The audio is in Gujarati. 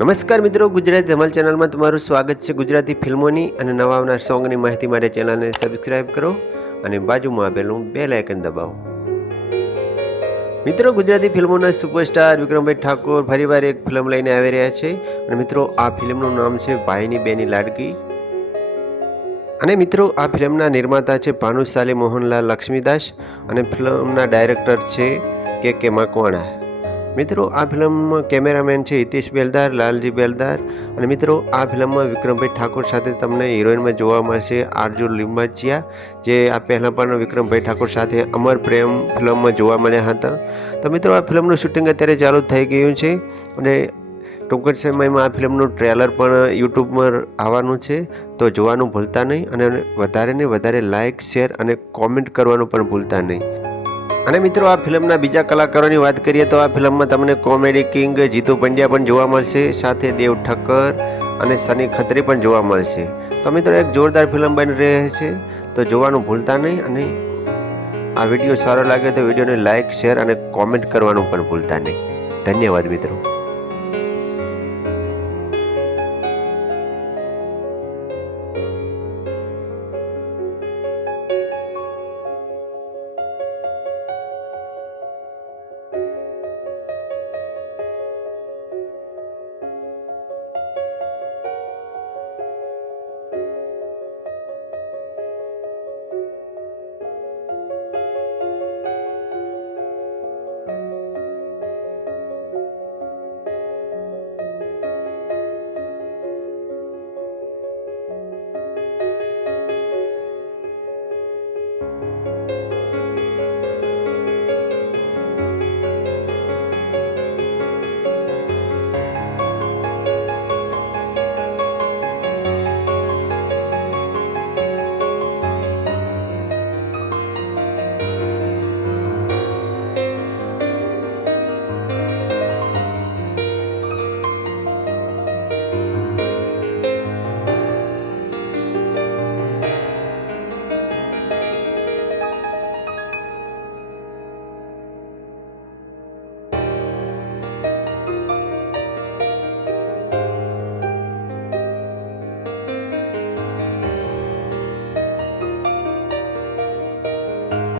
નમસ્કાર મિત્રો, ગુજરાતી ધમાલ ચેનલમાં તમારું સ્વાગત છે। ગુજરાતી ફિલ્મોની અને નવા આવનાર સોંગની માહિતી માટે ચેનલને સબસ્ક્રાઇબ કરો અને બાજુમાં આપેલું બેલ આઇકન દબાવો। મિત્રો, ગુજરાતી ફિલ્મોના સુપરસ્ટાર વિક્રમભાઈ ઠાકોર ફરીવાર એક ફિલ્મ લઈને આવી રહ્યા છે અને મિત્રો આ ફિલ્મનું નામ છે ભાઈની બેની લાડકી। અને મિત્રો આ ફિલ્મના નિર્માતા છે ભાનુશાલી મોહનલાલ લક્ષ્મીદાસ અને ફિલ્મના ડાયરેક્ટર છે કે મકવાણા। મિત્રો આ ફિલ્મમાં કેમેરામેન છે હિતેશ બેલદાર, લાલજી બેલદાર। અને મિત્રો આ ફિલ્મમાં વિક્રમભાઈ ઠાકોર સાથે તમને હિરોઈનમાં જોવા મળશે આરજુ લિંબાચિયા, જે આ પહેલાં પણ વિક્રમભાઈ ઠાકોર સાથે અમર પ્રેમ ફિલ્મમાં જોવા મળ્યા હતા। તો મિત્રો આ ફિલ્મનું શૂટિંગ અત્યારે ચાલુ થઈ ગયું છે અને ટૂંક જ સમયમાં આ ફિલ્મનું ટ્રેલર પણ યુટ્યુબમાં આવવાનું છે, તો જોવાનું ભૂલતા નહીં અને વધારે ને વધારે લાઇક, શેર અને કોમેન્ટ કરવાનું પણ ભૂલતા નહીં। અને મિત્રો આ ફિલ્મના બીજા કલાકારોની વાત કરીએ તો આ ફિલ્મમાં તમને કોમેડી કિંગ જીતુ પંડ્યા પણ જોવા મળશે, સાથે દેવ ઠક્કર અને સની ખત્રી પણ જોવા મળશે। તો મિત્રો એક જોરદાર ફિલ્મ બની રહી છે, તો જોવાનું ભૂલતા નહીં અને આ વિડીયો સારો લાગે તો વિડીયોને લાઇક, શેર અને કોમેન્ટ કરવાનું પણ ભૂલતા નહીં। ધન્યવાદ મિત્રો।